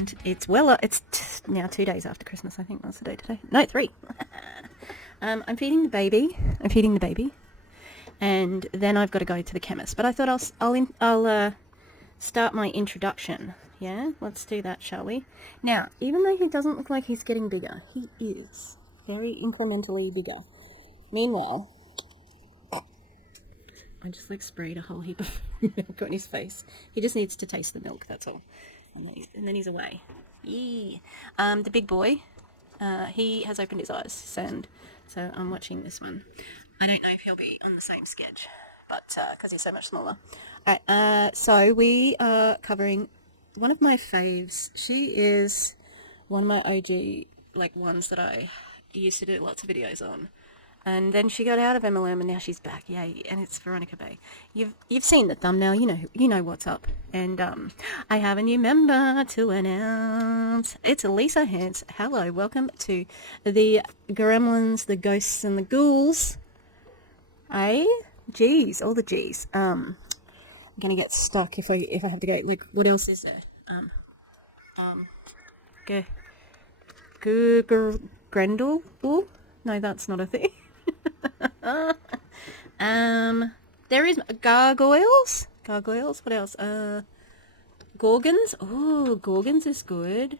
and it's now 2 days after Christmas. I think that's the day today. No, 3. I'm feeding the baby. And then I've got to go to the chemist. But I thought I'll start my introduction. Yeah, let's do that, shall we? Now, even though he doesn't look like he's getting bigger, he is very incrementally bigger. Meanwhile, I just sprayed a whole heap of milk on his face. He just needs to taste the milk, that's all. And then he's away. Yeah. The big boy, he has opened his eyes, and so I'm watching this one. I don't know if he'll be on the same sketch, but because he's so much smaller. Alright, so we are covering one of my faves. She is one of my OG, ones that I used to do lots of videos on. And then she got out of MLM and now she's back. Yay. And it's Veronica Bay. You've seen the thumbnail, you know what's up. And I have a new member to announce. It's Elisa Hans. Hello, welcome to the gremlins, the ghosts and the ghouls. G's, all the G's. I'm gonna get stuck if I have to go. What else is there? Grendel? No, that's not a thing. There is gargoyles. What else? Gorgons. Oh, Gorgons is good.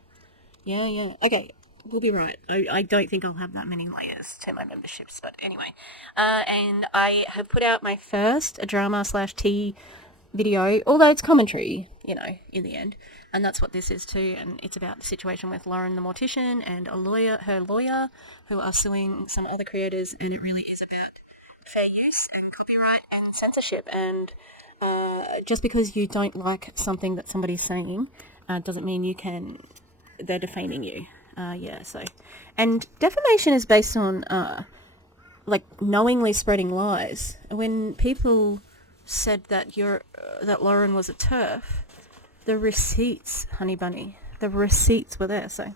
Yeah. Okay, we'll be right. I don't think I'll have that many layers to my memberships, but anyway. And I have put out my first drama/tea video, although it's commentary, in the end. And that's what this is too. And it's about the situation with Lauren the mortician and her lawyer, who are suing some other creators. And it really is about fair use and copyright and censorship. And just because you don't like something that somebody's saying doesn't mean they're defaming you. And defamation is based on knowingly spreading lies. When people said that Lauren was a TERF, the receipts, honey bunny, the receipts were there. So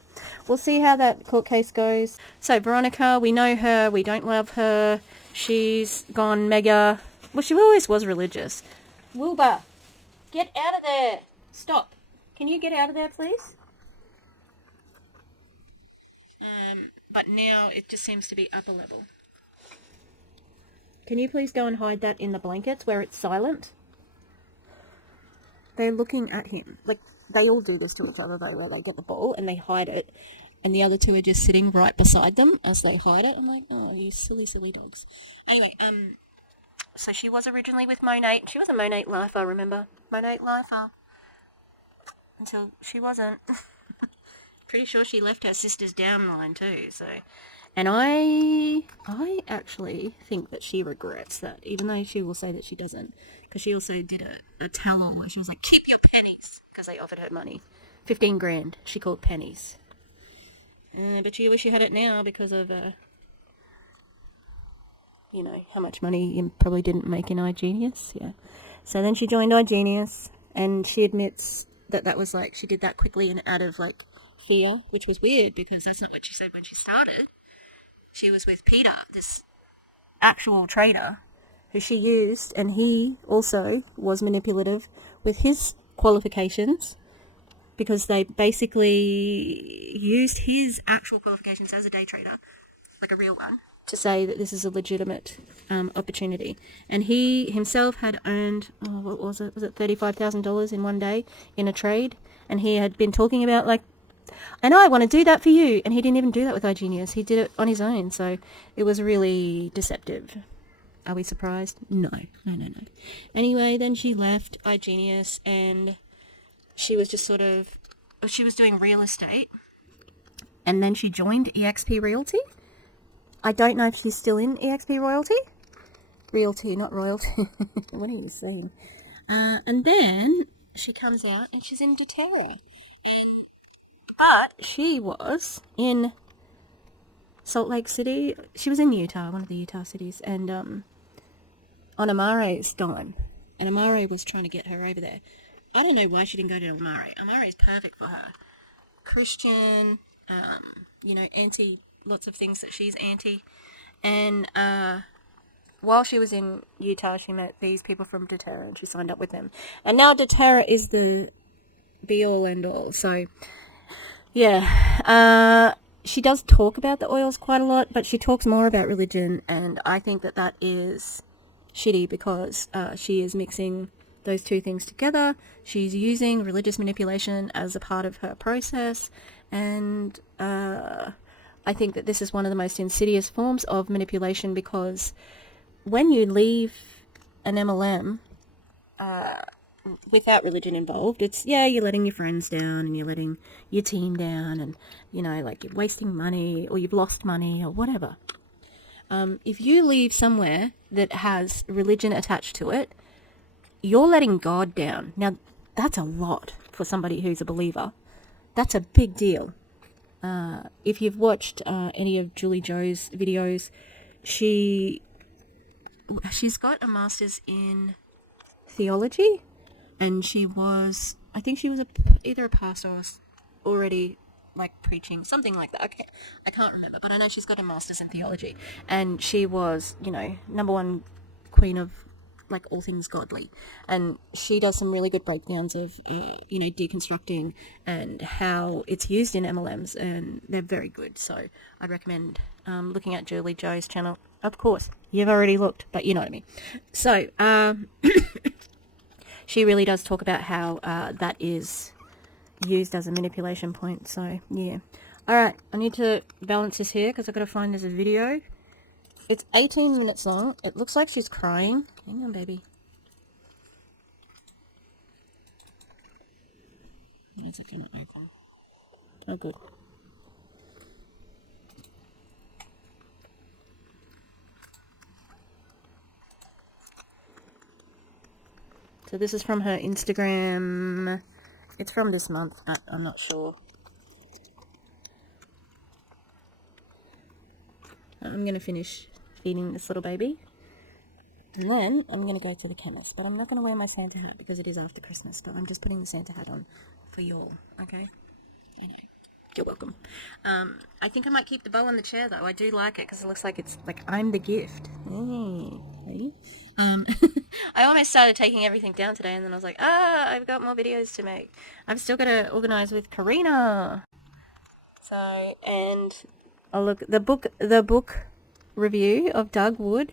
we'll see how that court case goes. So Veronica, we know her, we don't love her. She's gone mega. Well, she always was religious. Wilbur, get out of there. Stop. Can you get out of there, please? But now it just seems to be up a level. Can you please go and hide that in the blankets where it's silent? They're looking at him. They all do this to each other, though, where they get the ball and they hide it, and the other two are just sitting right beside them as they hide it. I'm like, oh, you silly, silly dogs. Anyway, so she was originally with Monate. She was a Monate lifer, remember? Monate lifer. Until she wasn't. Pretty sure she left her sister's downline too, so... And I actually think that she regrets that, even though she will say that she doesn't. Because she also did a tell-all where she was like, keep your pennies, because they offered her money. 15 grand, she called pennies. But she wish she had it now because of, how much money you probably didn't make in iGenius, yeah. So then she joined iGenius, and she admits that was she did that quickly and out of, fear, which was weird, because that's not what she said when she started. She was with Peter, this actual trader, who she used, and he also was manipulative with his qualifications, because they basically used his actual qualifications as a day trader, like a real one, to say that this is a legitimate opportunity. And he himself had earned, what was it? Was it $35,000 in one day in a trade? And he had been talking about and I want to do that for you. And he didn't even do that with iGenius. He did it on his own. So it was really deceptive. Are we surprised? No. Anyway, then she left iGenius and she was just she was doing real estate. And then she joined eXp Realty. I don't know if she's still in eXp Realty, not royalty. What are you saying? And then she comes out and she's in doTERRA. But she was in Salt Lake City. She was in Utah, one of the Utah cities, and on Amare's dime. And Amare was trying to get her over there. I don't know why she didn't go to Amare. Amare is perfect for her. Christian, anti, lots of things that she's anti. And while she was in Utah, she met these people from doTERRA and she signed up with them. And now doTERRA is the be-all, end-all. So Yeah. She does talk about the oils quite a lot, but she talks more about religion, and I think that that is shitty because she is mixing those two things together. She's using religious manipulation as a part of her process, and I think that this is one of the most insidious forms of manipulation because when you leave an MLM without religion involved, it's, yeah, you're letting your friends down and you're letting your team down and, you know, like you're wasting money or you've lost money or whatever. If you leave somewhere that has religion attached to it, you're letting God down. Now, that's a lot for somebody who's a believer. That's a big deal. If you've watched any of Julie Joe's videos, she's got a master's in theology, and I think she was either a pastor or already like preaching, something like that. Okay, I can't remember, but I know she's got a master's in theology, and she was, you know, #1 queen of like all things godly, and she does some really good breakdowns of you know, deconstructing and how it's used in MLMs, and they're very good. So I'd recommend looking at Julie Joe's channel. Of course, you've already looked, but you know what I mean. So she really does talk about how that is used as a manipulation point. So yeah, all right, I need to balance this here because I've got to find this video. It's 18 minutes long. It looks like she's crying. Hang on, baby. Why is it gonna open? Oh, good. So this is from her Instagram. It's from this month. I'm not sure. I'm going to finish feeding this little baby. And then I'm going to go to the chemist. But I'm not going to wear my Santa hat because it is after Christmas. But I'm just putting the Santa hat on for y'all. Okay? I know. You're welcome. I think I might keep the bow on the chair though. I do like it because it looks like it's like I'm the gift. Hey. I almost started taking everything down today, and then I was like, I've got more videos to make. I've still got to organize with Karina. So, and oh look, the book review of Doug Wood,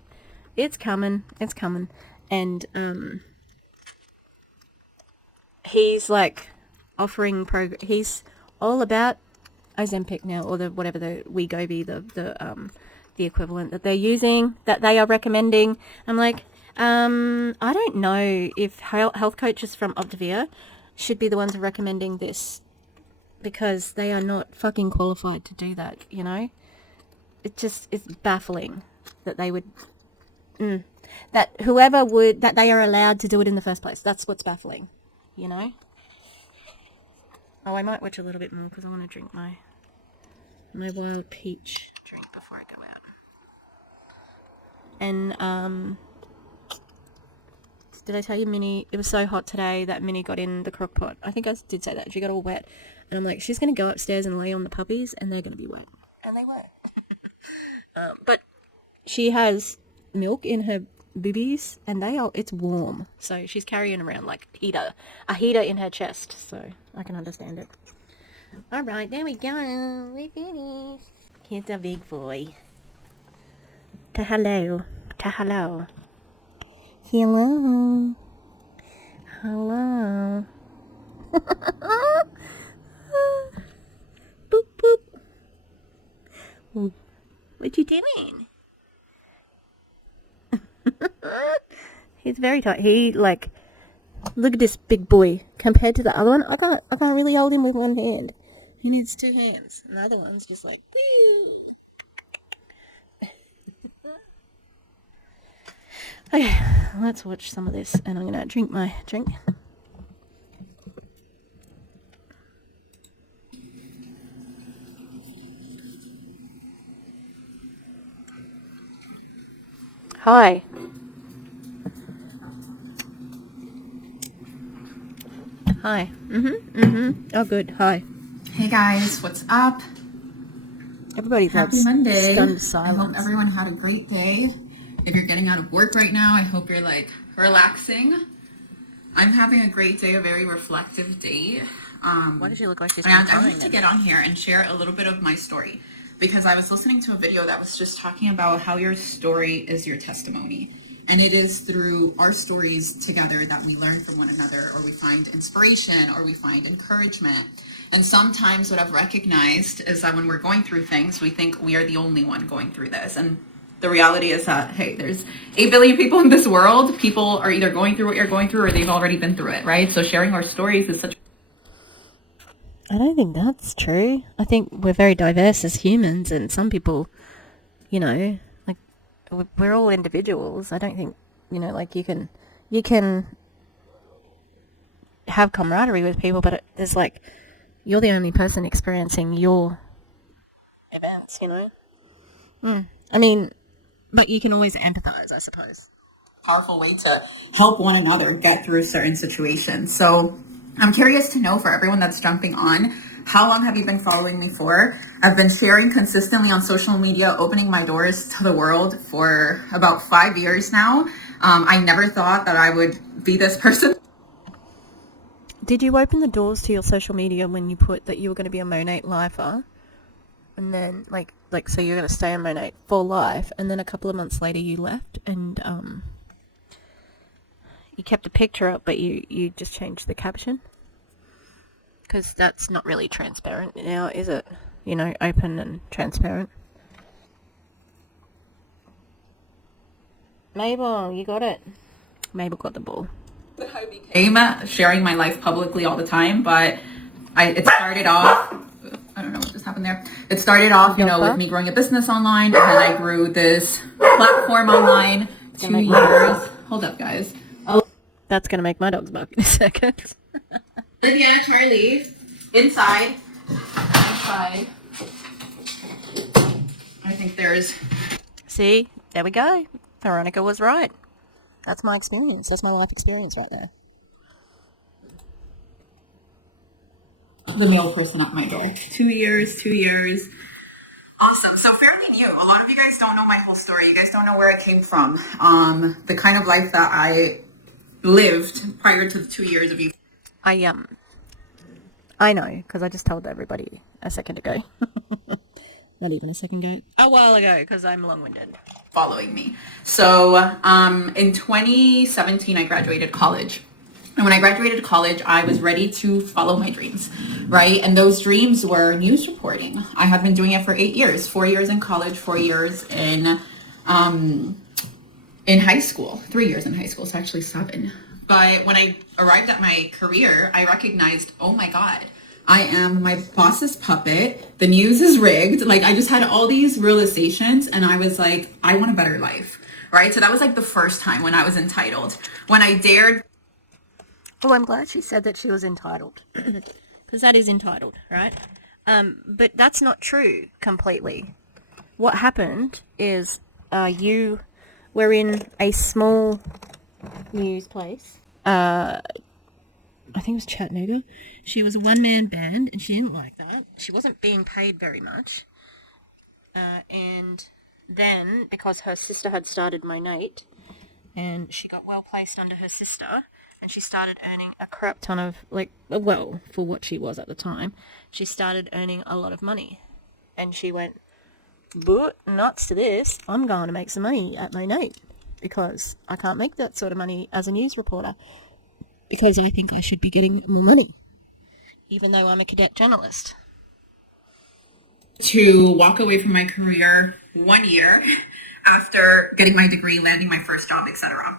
it's coming, and he's like offering he's all about Ozempic now, or the whatever the Wegovy, the equivalent that they're using, that they are recommending. I'm like, I don't know if health coaches from Optavia should be the ones recommending this, because they are not fucking qualified to do that, you know? It's baffling that they would, that whoever would, that they are allowed to do it in the first place. That's what's baffling, you know? Oh, I might watch a little bit more because I want to drink my wild peach drink before I go out. And, did I tell you Minnie, it was so hot today that Minnie got in the crock pot. I think I did say that. She got all wet. And I'm like, she's going to go upstairs and lay on the puppies and they're going to be wet. And they were. But she has milk in her boobies and it's warm. So she's carrying around like a heater in her chest. So I can understand it. All right, there we go. We finished. Here's a big boy. Hello. Hello. Hello. Hello. Boop, boop. What you doing? He's very tight. He, like, look at this big boy. Compared to the other one, I can't really hold him with one hand. He needs two hands. And the other one's just like, okay, let's watch some of this, and I'm gonna drink my drink. Hi. Hi. Oh, good. Hi. Hey guys, what's up? Everybody's Happy Monday. Stunned silence. I hope everyone had a great day. If you're getting out of work right now, I hope you're like relaxing. I'm having a great day, a very reflective day. Why does she look like she's I crying wanted to get on here and share a little bit of my story because I was listening to a video that was just talking about how your story is your testimony. And it is through our stories together that we learn from one another, or we find inspiration, or we find encouragement. And sometimes what I've recognized is that when we're going through things, we think we are the only one going through this. And the reality is that, hey, there's 8 billion people in this world. People are either going through what you're going through or they've already been through it, right? So sharing our stories is such... I don't think that's true. I think we're very diverse as humans, and some people, you know, like, we're all individuals. I don't think, you know, like, you can have camaraderie with people, but there's like, you're the only person experiencing your events, you know? I mean, but you can always empathize, I suppose. Powerful way to help one another get through certain situations. So I'm curious to know, for everyone that's jumping on, how long have you been following me for? I've been sharing consistently on social media, opening my doors to the world for about 5 years now. I never thought that I would be this person. Did you open the doors to your social media when you put that you were going to be a Monate lifer? And then, like, so you're going to stay on Monate for life, and then a couple of months later you left, and you kept the picture up, but you just changed the caption? Because that's not really transparent now, is it? You know, open and transparent. Mabel, you got it. Mabel got the ball. I became sharing my life publicly all the time, but it started off... I don't know what just happened there. It started off, you know, with me growing a business online, and then I grew this platform online. 2 years. Hold up, guys. That's going to make my dogs bark in a second. Olivia, Charlie, inside. I think there's... See, there we go. Veronica was right. That's my experience. That's my life experience right there. The male person at my door. 2 years. Awesome. So fairly new. A lot of you guys don't know my whole story. You guys don't know where I came from. The kind of life that I lived prior to the 2 years of you. I know, because I just told everybody a second ago. Not even a second ago. A while ago, because I'm long-winded. Following me. So in 2017, I graduated college. And when I graduated college, I was ready to follow my dreams, right? And those dreams were news reporting. I had been doing it for 8 years, 4 years in college, 4 years in high school, 3 years in high school, so actually 7. But when I arrived at my career, I recognized, oh my God, I am my boss's puppet. The news is rigged. Like, I just had all these realizations, and I was like, I want a better life, right? So that was like the first time when I was entitled. When I dared... Oh, I'm glad she said that she was entitled. Because that is entitled, right? But that's not true completely. What happened is you were in a small news place. I think it was Chattanooga. She was a one-man band, and she didn't like that. She wasn't being paid very much. And then, because her sister had started Monate, and she got well placed under her sister, and she started earning a crap ton of, like, well, for what she was at the time, she started earning a lot of money. And she went, but nuts to this, I'm going to make some money at Monate, because I can't make that sort of money as a news reporter, because I think I should be getting more money, even though I'm a cadet journalist. To walk away from my career 1 year after getting my degree, landing my first job, etc.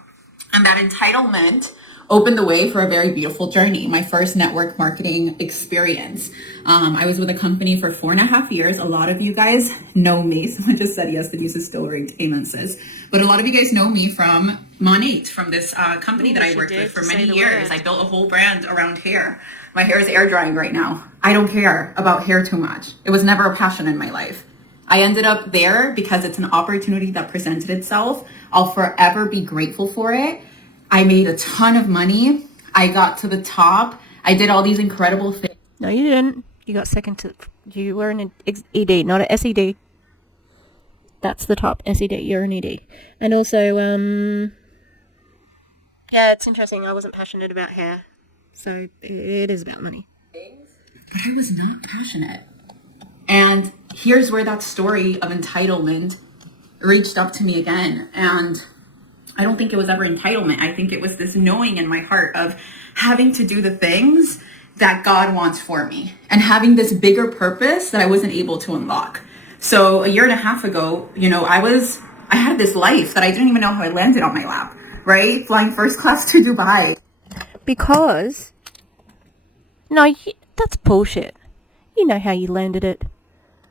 And that entitlement opened the way for a very beautiful journey. My first network marketing experience. I was with a company for 4.5 years. A lot of you guys know me. Someone just said yes, the news is still rigged. Amen, sis. But a lot of you guys know me from Monate, from this company that I worked with for many years. I built a whole brand around hair. My hair is air drying right now. I don't care about hair too much. It was never a passion in my life. I ended up there because it's an opportunity that presented itself. I'll forever be grateful for it. I made a ton of money. I got to the top. I did all these incredible things. No, you didn't. You got second to... You were an ED, not an SED. That's the top, SED. You're an ED. And also, yeah, it's interesting. I wasn't passionate about hair. So, it is about money. but I was not passionate. And here's where that story of entitlement reached up to me again. And I don't think it was ever entitlement. I think it was this knowing in my heart of having to do the things that God wants for me and having this bigger purpose that I wasn't able to unlock. So a year and a half ago, I had this life that I didn't even know how I landed on my lap, right? Flying first class to Dubai. Because, no, that's bullshit. You know how you landed it.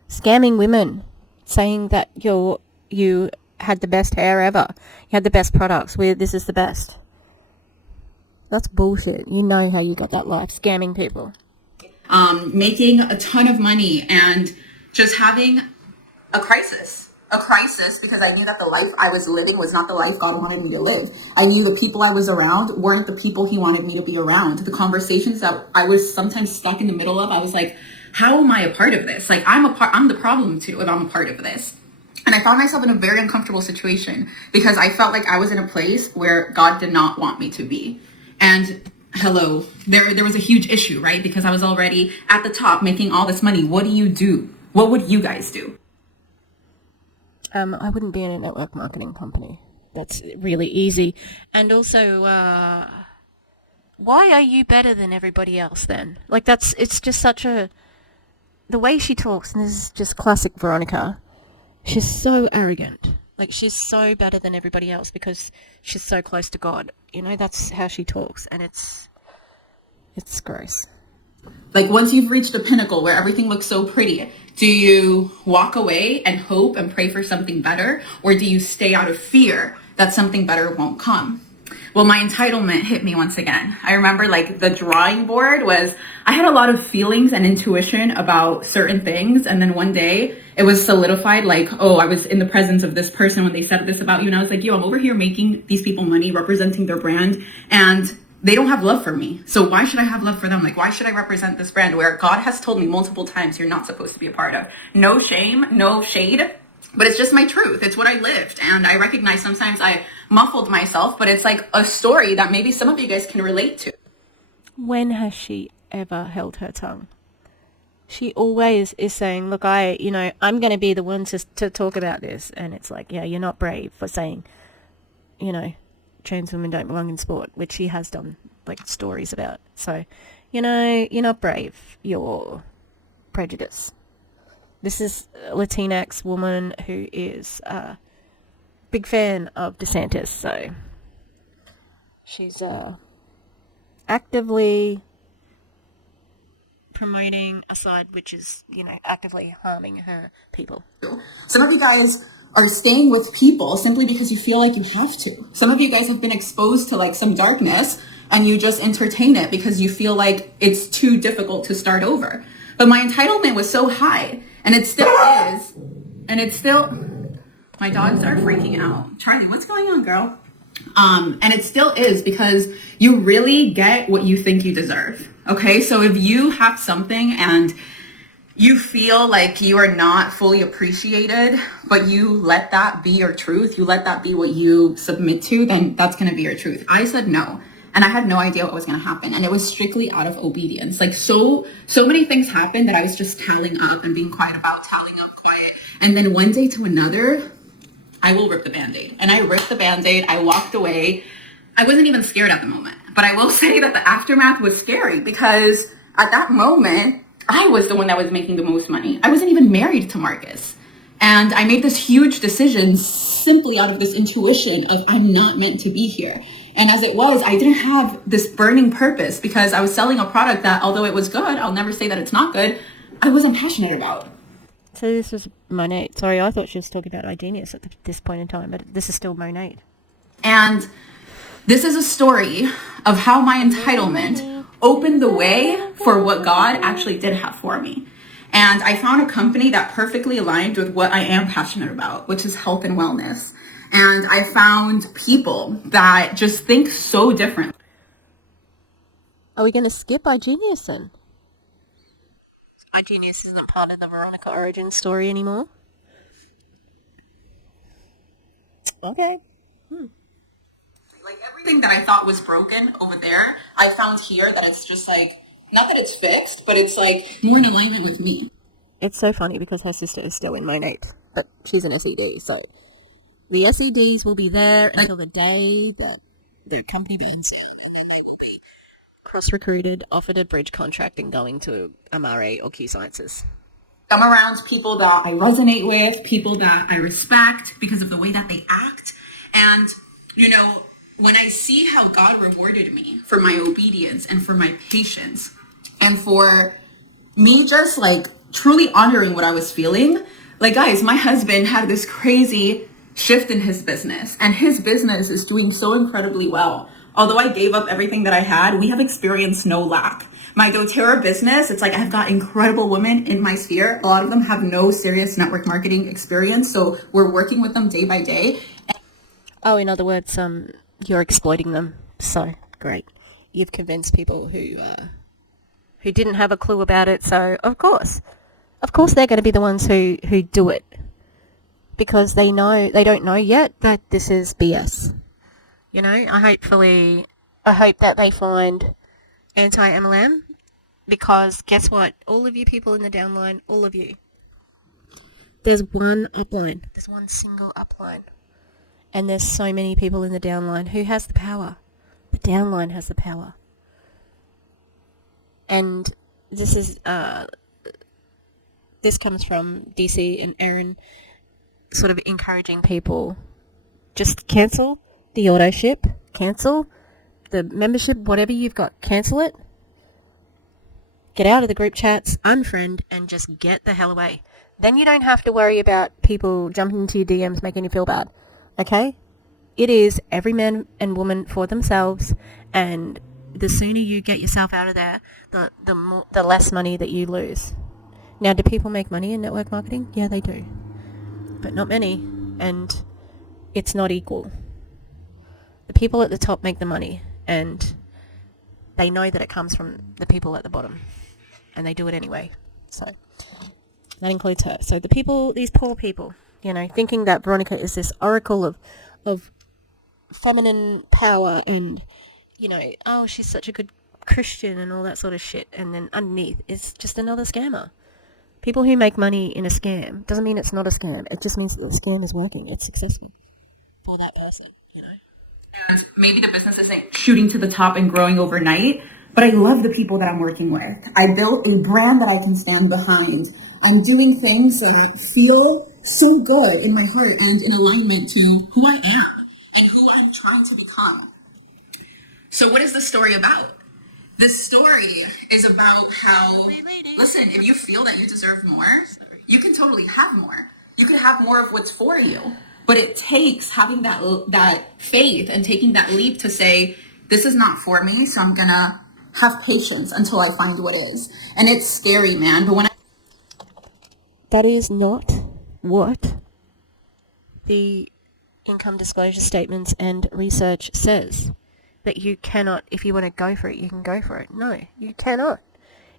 Scamming women, saying that you had the best hair ever, you had the best products, this is the best. That's bullshit. You know how you got that life, scamming people. Making a ton of money and just having a crisis because I knew that the life I was living was not the life God wanted me to live. I knew the people I was around weren't the people he wanted me to be around. The conversations that I was sometimes stuck in the middle of, I was like, how am I a part of this? Like, I'm the problem too if I'm a part of this. And I found myself in a very uncomfortable situation because I felt like I was in a place where God did not want me to be. And hello, there was a huge issue, right? Because I was already at the top making all this money. What do you do? What would you guys do? I wouldn't be in a network marketing company. That's really easy. And also, why are you better than everybody else then? Like, it's just such the way she talks, and this is just classic Veronica, she's so arrogant. Like, she's so better than everybody else because she's so close to God. That's how she talks, and it's gross. Like, once you've reached the pinnacle where everything looks so pretty, do you walk away and hope and pray for something better? Or do you stay out of fear that something better won't come? Well, my entitlement hit me once again. I remember the drawing board I had a lot of feelings and intuition about certain things. And then one day it was solidified I was in the presence of this person when they said this about you. And I was like, I'm over here making these people money, representing their brand. And they don't have love for me. So why should I have love for them? Why should I represent this brand where God has told me multiple times you're not supposed to be a part of? No shame, no shade, but it's just my truth. It's what I lived. And I recognize sometimes I muffled myself, but it's like a story that maybe some of you guys can relate to. When has she ever held her tongue? She always is saying, look, I'm going to be the one to talk about this. And it's like, yeah, you're not brave for saying, trans women don't belong in sport, which she has done stories about. So, you're not brave. You're prejudice. This is a Latinx woman who is a big fan of DeSantis. So, she's actively promoting a side which is, actively harming her people. Some of you guys are staying with people simply because you feel like you have to. Some of you guys have been exposed to some darkness and you just entertain it because you feel like it's too difficult to start over. But my entitlement was so high, and it still is. And it's still, my dogs are freaking out. Charlie, what's going on, girl? And it still is because you really get what you think you deserve. Okay. So if you have something and you feel like you are not fully appreciated, but you let that be your truth, you let that be what you submit to, then that's going to be your truth. I said no. And I had no idea what was going to happen. And it was strictly out of obedience. So many things happened that I was just tallying up and being quiet about, tallying up quiet. And then one day to another, I will rip the Band-Aid. And I ripped the Band-Aid. I walked away. I wasn't even scared at the moment. But I will say that the aftermath was scary because at that moment, I was the one that was making the most money. I wasn't even married to Marcus. And I made this huge decision simply out of this intuition of I'm not meant to be here. And as it was, I didn't have this burning purpose because I was selling a product that, although it was good, I'll never say that it's not good, I wasn't passionate about. So this was Monate. Sorry, I thought she was talking about Igenius at this point in time, but this is still Monate. And this is a story of how my entitlement opened the way for what God actually did have for me. And I found a company that perfectly aligned with what I am passionate about, which is health and wellness. And I found people that just think so different. Are we going to skip Igenius then? Igenius isn't part of the Veronica origin story anymore? Okay. Like everything that I thought was broken over there, I found here that it's just like, Not that it's fixed, but it's like more in alignment with me. It's so funny because her sister is still in Mode 8, but she's an SED, so the SEDs will be there until the day that their company bans down, and then they will be cross-recruited, offered a bridge contract, and going to MRA or Q Sciences. I'm around people that I resonate with, people that I respect because of the way that they act. And, you know, when I see how God rewarded me for my obedience and for my patience and for me just like truly honoring what I was feeling, like, guys, my husband had this crazy shift in his business, and his business is doing so incredibly well. Although I gave up everything that I had, we have experienced no lack. My doTERRA business, it's like I've got incredible women in my sphere. A lot of them have no serious network marketing experience, so we're working with them day by day. Oh, in other words, you're exploiting them. So great. You've convinced people who didn't have a clue about it. So of course they're going to be the ones who do it, because they don't know yet that this is BS. You know, I hope that they find anti-MLM, because guess what? All of you people in the downline, all of you, there's one upline. There's one single upline. And there's so many people in the downline. Who has the power? The downline has the power. And this is, this comes from DC and Aaron sort of encouraging people, just cancel the auto ship, cancel the membership, whatever you've got, cancel it, get out of the group chats, unfriend, and just get the hell away. Then you don't have to worry about people jumping into your DMs making you feel bad, okay? It is every man and woman for themselves, and the sooner you get yourself out of there, the less money that you lose. Now, do people make money in network marketing? Yeah, they do, but not many, and it's not equal. The people at the top make the money, and they know that it comes from the people at the bottom, and they do it anyway. So that includes her. So the people, these poor people, you know, thinking that Veronica is this oracle of feminine power, and, you know, oh, she's such a good Christian and all that sort of shit, and then underneath it's just another scammer. People who make money in a scam doesn't mean it's not a scam. It just means that the scam is working. It's successful for that person, you know. And maybe the business isn't shooting to the top and growing overnight, but I love the people that I'm working with. I built a brand that I can stand behind. I'm doing things that feel so good in my heart and in alignment to who I am and who I'm trying to become. So what is the story about? This story is about how, listen, if you feel that you deserve more, you can totally have more. You can have more of what's for you. But it takes having that faith and taking that leap to say, this is not for me, so I'm gonna have patience until I find what is. And it's scary, man. But that is not what the income disclosure statements and research says. That you cannot, if you want to go for it, you can go for it. No, you cannot.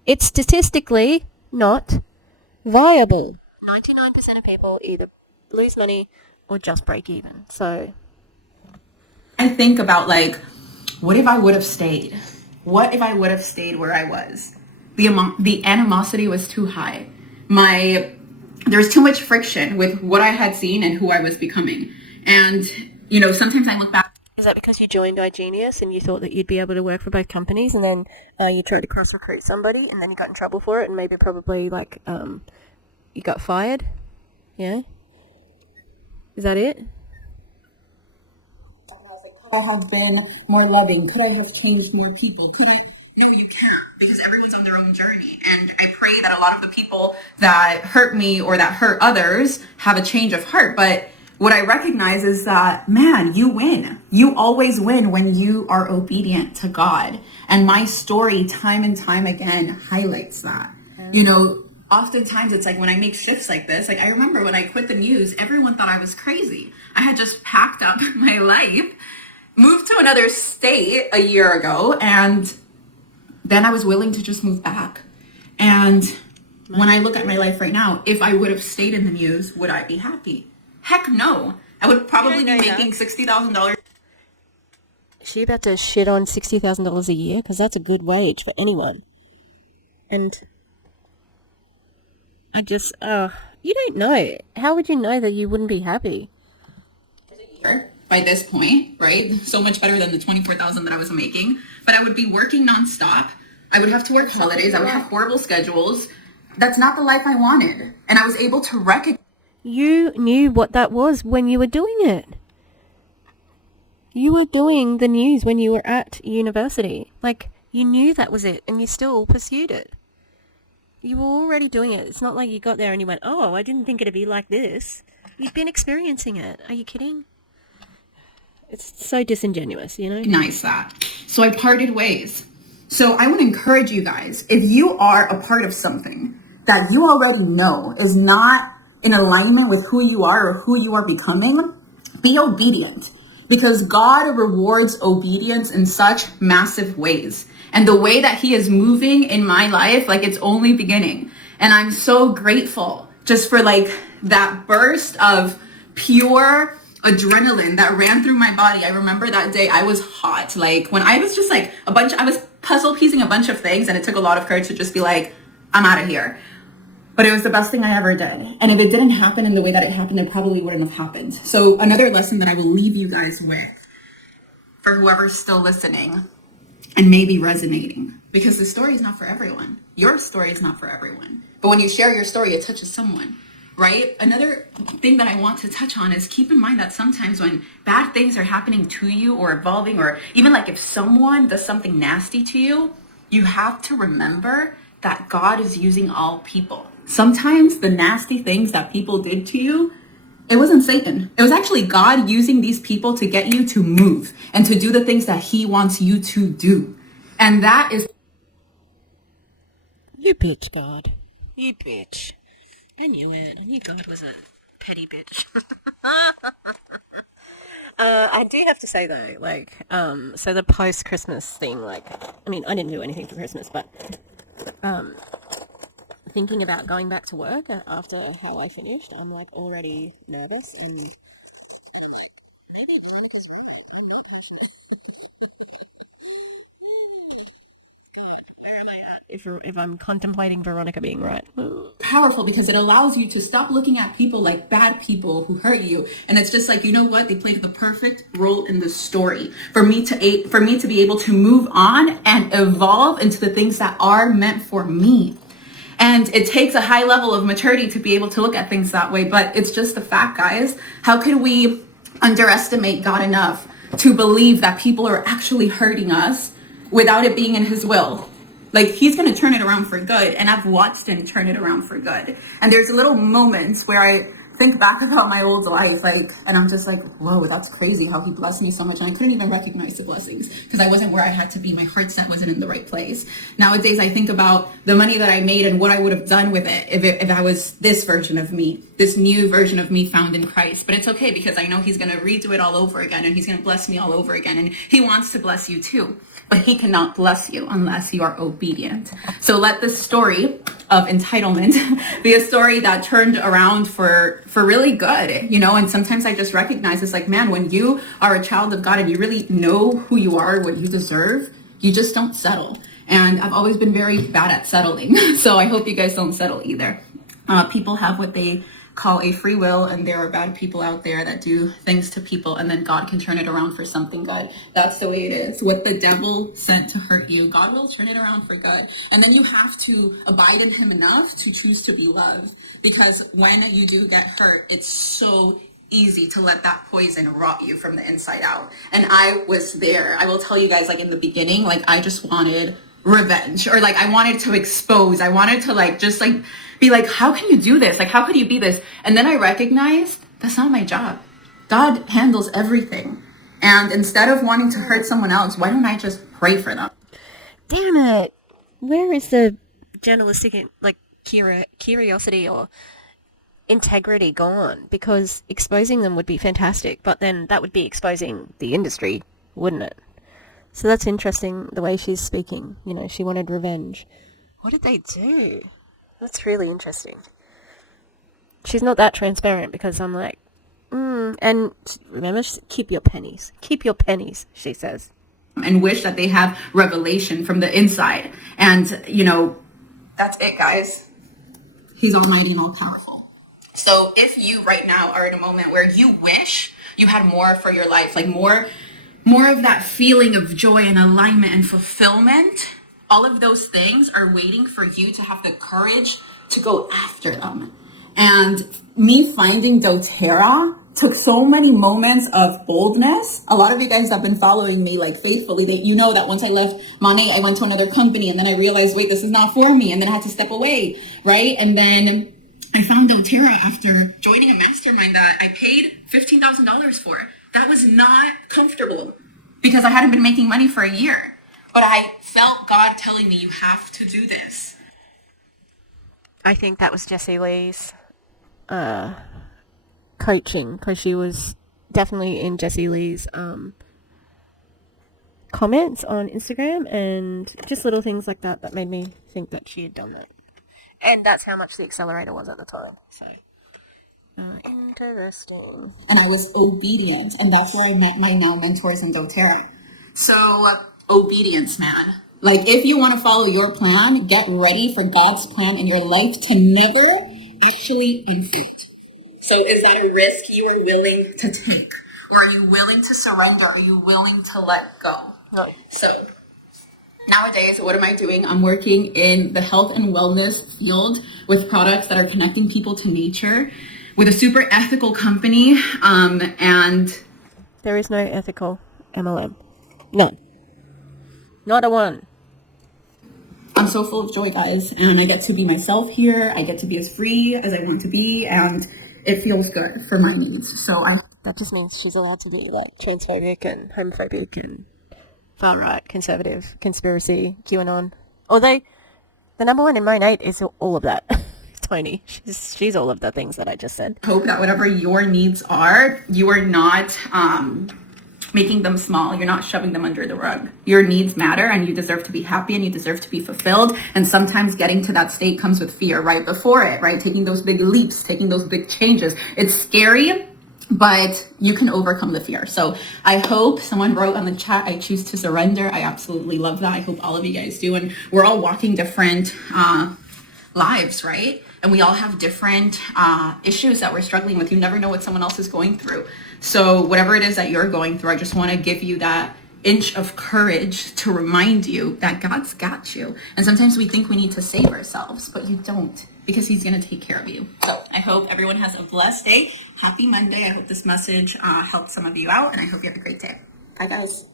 It's statistically not viable. 99% of people either lose money or just break even. So I think about, like, what if I would have stayed? What if I would have stayed where I was? The animosity was too high. There was too much friction with what I had seen and who I was becoming. And, you know, sometimes I look back. Is that because you joined iGenius and you thought that you'd be able to work for both companies, and then you tried to cross-recruit somebody and then you got in trouble for it, and maybe probably, like, you got fired? Yeah? Is that it? Could I have been more loving? Could I have changed more people? No, you can't, because everyone's on their own journey. And I pray that a lot of the people that hurt me or that hurt others have a change of heart. But what I recognize is that, man, you win. You always win when you are obedient to God. And my story, time and time again, highlights that. You know, oftentimes it's like when I make shifts like this, like I remember when I quit the news, everyone thought I was crazy. I had just packed up my life, moved to another state a year ago, and then I was willing to just move back. And when I look at my life right now, if I would have stayed in the news, would I be happy? Heck no. I would probably be making $60,000. Is she about to shit on $60,000 a year? Because that's a good wage for anyone. And I just, you don't know. How would you know that you wouldn't be happy? By this point, right? So much better than the 24,000 that I was making. But I would be working nonstop. I would have to work holidays. I would have horrible schedules. That's not the life I wanted. And I was able to recognize. You knew what that was when you were doing it. You were doing the news when you were at university. Like, you knew that was it, and you still pursued it. You were already doing it. It's not like you got there and you went, oh, I didn't think it'd be like this. You've been experiencing it. Are you kidding? It's so disingenuous, you know? Recognize that. So I parted ways. So I would encourage you guys, if you are a part of something that you already know is not in alignment with who you are or who you are becoming, be obedient. Because God rewards obedience in such massive ways. And the way that he is moving in my life, like, it's only beginning. And I'm so grateful just for like that burst of pure adrenaline that ran through my body. I remember that day I was hot. Like, when I was just like I was puzzle piecing a bunch of things, and it took a lot of courage to just be like, I'm out of here. But it was the best thing I ever did. And if it didn't happen in the way that it happened, it probably wouldn't have happened. So another lesson that I will leave you guys with, for whoever's still listening and maybe resonating, because the story is not for everyone. Your story is not for everyone. But when you share your story, it touches someone, right? Another thing that I want to touch on is keep in mind that sometimes when bad things are happening to you or evolving, or even like if someone does something nasty to you, you have to remember that God is using all people. Sometimes the nasty things that people did to you, it wasn't Satan. It was actually God using these people to get you to move and to do the things that he wants you to do. And that is... You bitch, God. You bitch. I knew it. I knew God was a petty bitch. I do have to say though, like, so the post-Christmas thing, like, I mean, I didn't do anything for Christmas, but, thinking about going back to work after how I finished, I'm like already nervous and maybe God is wrong. I'm not passionate. Where am I at? If I'm contemplating Veronica being right. Powerful, because it allows you to stop looking at people like bad people who hurt you, and it's just like, you know what, they played the perfect role in the story for me to be able to move on and evolve into the things that are meant for me. And it takes a high level of maturity to be able to look at things that way, but it's just the fact, guys. How could we underestimate God enough to believe that people are actually hurting us without it being in his will? Like, he's going to turn it around for good. And I've watched him turn it around for good. And there's little moments where I think back about my old life, like, and I'm just like, whoa, that's crazy how he blessed me so much. And I couldn't even recognize the blessings because I wasn't where I had to be. My heart set wasn't in the right place. Nowadays, I think about the money that I made and what I would have done with it if I was this version of me, this new version of me found in Christ. But it's okay, because I know he's going to redo it all over again, and he's going to bless me all over again. And he wants to bless you too. But he cannot bless you unless you are obedient. So let this story of entitlement be a story that turned around for really good, you know. And sometimes I just recognize it's like, man, when you are a child of God and you really know who you are, what you deserve, you just don't settle. And I've always been very bad at settling. So I hope you guys don't settle either. People have what they call a free will, and there are bad people out there that do things to people, and then God can turn it around for something good. That's the way it is. What the devil sent to hurt you, God will turn it around for good. And then you have to abide in him enough to choose to be loved, because when you do get hurt, it's so easy to let that poison rot you from the inside out. And I was there. I will tell you guys, like, in the beginning, like, I just wanted revenge, or like I wanted to expose. I wanted to like just like be like, how can you do this? Like, how could you be this? And then I recognized that's not my job. God handles everything. And instead of wanting to hurt someone else, why don't I just pray for them? Damn it. Where is the journalistic, like, curiosity or integrity gone? Because exposing them would be fantastic, but then that would be exposing the industry, wouldn't it? So that's interesting, the way she's speaking. You know, she wanted revenge. What did they do? That's really interesting. She's not that transparent, because I'm like, and remember, keep your pennies. Keep your pennies, she says. And wish that they have revelation from the inside. And, you know, That's it, guys. He's almighty and all powerful. So if you right now are in a moment where you wish you had more for your life, like more of that feeling of joy and alignment and fulfillment, all of those things are waiting for you to have the courage to go after them. And me finding doTERRA took so many moments of boldness. A lot of you guys have been following me like faithfully. That you know that once I left Money, I went to another company, and then I realized, wait, this is not for me, and then I had to step away, right? And then I found doTERRA after joining a mastermind that I paid $15,000 for. That was not comfortable because I hadn't been making money for a year. But I felt God telling me, you have to do this. I think that was Jessie Lee's coaching, because she was definitely in Jessie Lee's comments on Instagram, and just little things like that that made me think that she had done that. And that's how much the accelerator was at the time. So, interesting. And I was obedient, and that's where I met my now mentors in doTERRA. So, obedience, man. Like, if you want to follow your plan, get ready for God's plan in your life to never actually unfold. So is that a risk you are willing to take? Or are you willing to surrender? Are you willing to let go? No. So nowadays, what am I doing? I'm working in the health and wellness field with products that are connecting people to nature with a super ethical company. And there is no ethical MLM. None. Not a one. I'm so full of joy, guys. And I get to be myself here. I get to be as free as I want to be. And it feels good for my needs. So that just means she's allowed to be like transphobic and homophobic and far right, conservative, conspiracy, QAnon. Although the number one in my Nate is all of that. Tony, she's all of the things that I just said. Hope that whatever your needs are, you are not making them small. You're not shoving them under the rug. Your needs matter, and you deserve to be happy, and you deserve to be fulfilled. And sometimes getting to that state comes with fear right before it, right? Taking those big leaps, taking those big changes. It's scary, but you can overcome the fear. So I hope someone wrote on the chat, I choose to surrender. I absolutely love that. I hope all of you guys do. And we're all walking different lives, right? And we all have different issues that we're struggling with. You never know what someone else is going through. So whatever it is that you're going through, I just want to give you that inch of courage to remind you that God's got you. And sometimes we think we need to save ourselves, but you don't, because he's going to take care of you. So I hope everyone has a blessed day. Happy Monday. I hope this message helped some of you out, and I hope you have a great day. Bye, guys.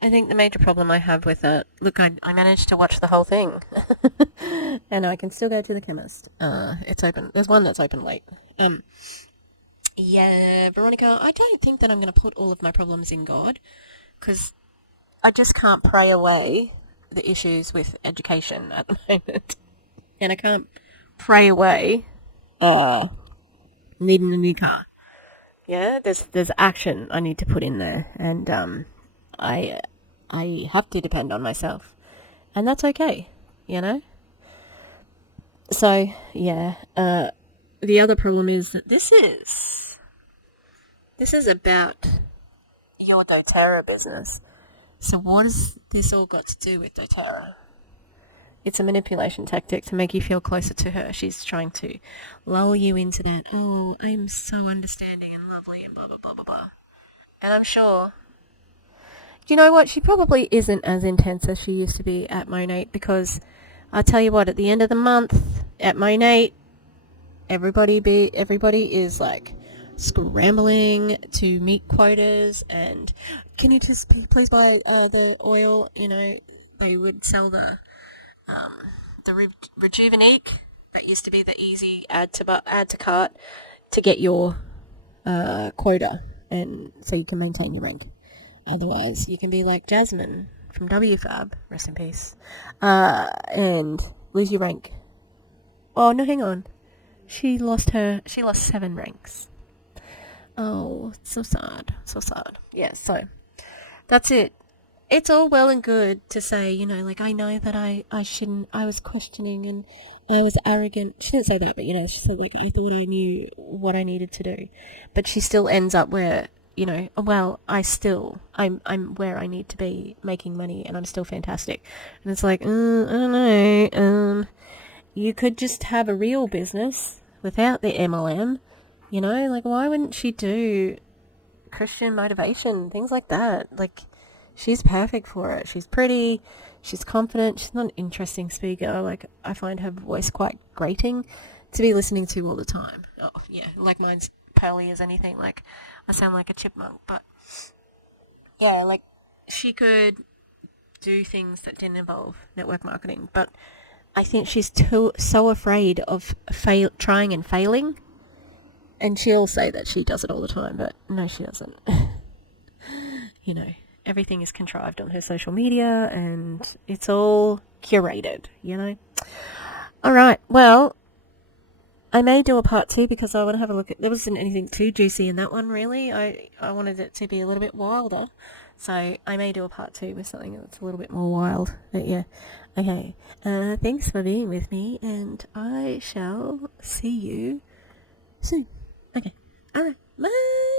I think the major problem I have with it, look, I managed to watch the whole thing. And I can still go to the chemist. It's open. There's one that's open late. Yeah, Veronica, I don't think that I'm going to put all of my problems in God, because I just can't pray away the issues with education at the moment. And I can't pray away needing a new car. Yeah, there's action I need to put in there, and I have to depend on myself, and that's okay, you know. So yeah, the other problem is that this is about your doTERRA business. So what has this all got to do with doTERRA? It's a manipulation tactic to make you feel closer to her. She's trying to lull you into that, oh, I'm so understanding and lovely and blah, blah, blah, blah, blah. And I'm sure, you know what, she probably isn't as intense as she used to be at Monate, because I'll tell you what, at the end of the month at Monate, everybody is like scrambling to meet quotas, and can you just please buy the oil, you know, they would sell the Rejuvenique, that used to be the easy add to cart to get your quota, and so you can maintain your rank. Otherwise, you can be like Jasmine from WFAB, rest in peace, and lose your rank. Oh no, hang on, she lost 7 ranks. Oh, so sad. Yeah, so that's it. It's all well and good to say, you know, like, I know that I was questioning and I was arrogant. She didn't say that, but, you know, she said, like, I thought I knew what I needed to do. But she still ends up where, you know, well, I'm where I need to be making money and I'm still fantastic. And it's like, I don't know, you could just have a real business without the MLM, you know, like why wouldn't she do Christian motivation, things like that? Like, she's perfect for it. She's pretty, she's confident, she's not an interesting speaker. Like, I find her voice quite grating to be listening to all the time. Oh, yeah, like mine's pearly as anything. Like, I sound like a chipmunk, but yeah, like, she could do things that didn't involve network marketing, but I think she's so afraid of trying and failing, and she'll say that she does it all the time, but no, she doesn't. You know, everything is contrived on her social media, and it's all curated, you know. All right, well, I may do a part 2 because I want to have a look at... There wasn't anything too juicy in that one, really. I wanted it to be a little bit wilder. So I may do a part 2 with something that's a little bit more wild. But yeah. Okay. Thanks for being with me, and I shall see you soon. Okay. Alright. Bye.